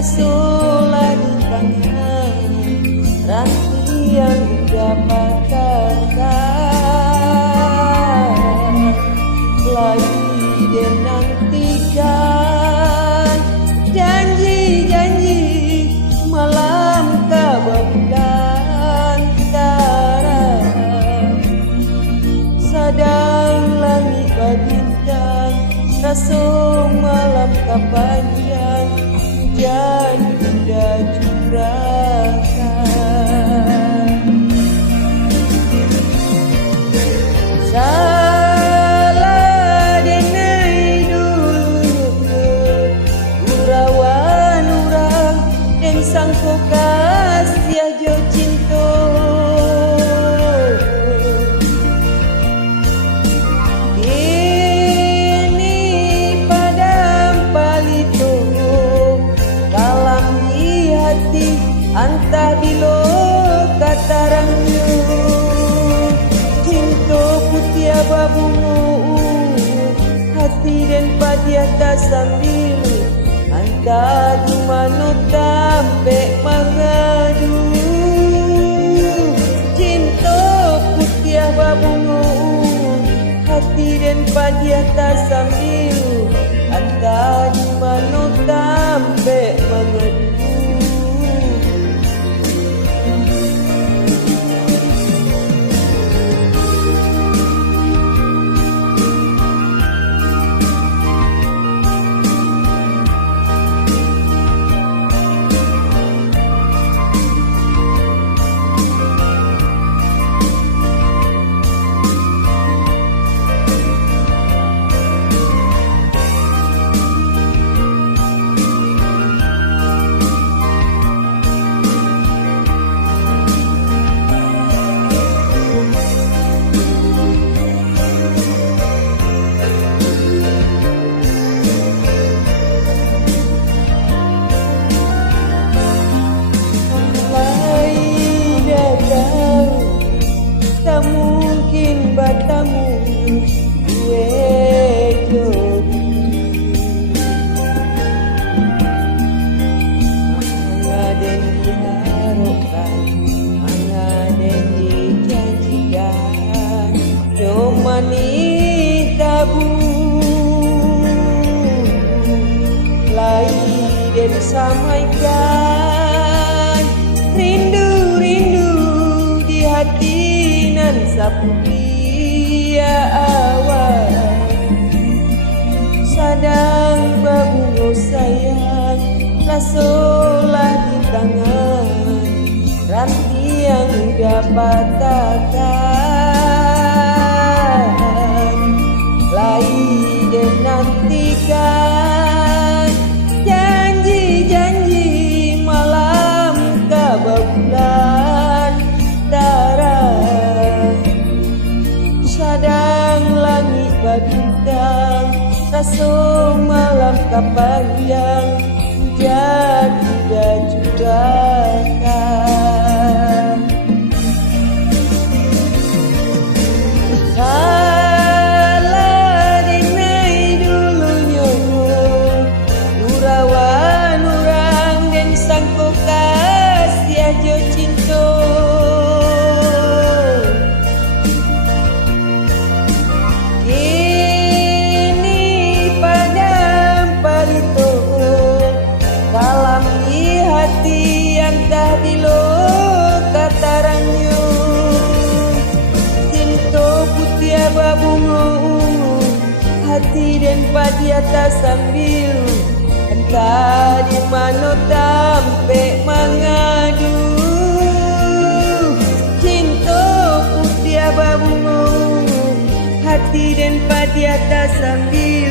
Rasulah di tangan ranti yang dapatkan, lagi dan nantikan janji-janji malam kabulan tarang, sadang langit babintang rasul malam kapanjang hujan indah curahkan. Salah denai dulu urawan urang dan sangko kasih jo cinta, antah bilo katarangnya cinta putih babungu hati dan padiata sambil antah di mana tampe mengadu cinta putih babungu hati dan padiata sambil antah di mana tampe mengadu. Tak mungkin bertemu gue jodoh, mangaden diharapkan, mangaden dijanjikan, cuma ni tabu lain dan samaikan rindu-rindu di hati sapu dia awal, sadang babungo sayang rasulah di tangan ranti yang dapatkan, lagi dan nantikan janji-janji malam kabulan tarang, sadang langit babintang rasul malam kapanjang hujan indah curahkan. Salah denai dulu nyono urawan urang dan sangko kasih jo cinta, entah bilo katarangnya cinta putih babungu hati dan padiata sambil entah di mana tampe mengadu cinta putih babungu hati dan padiata sambil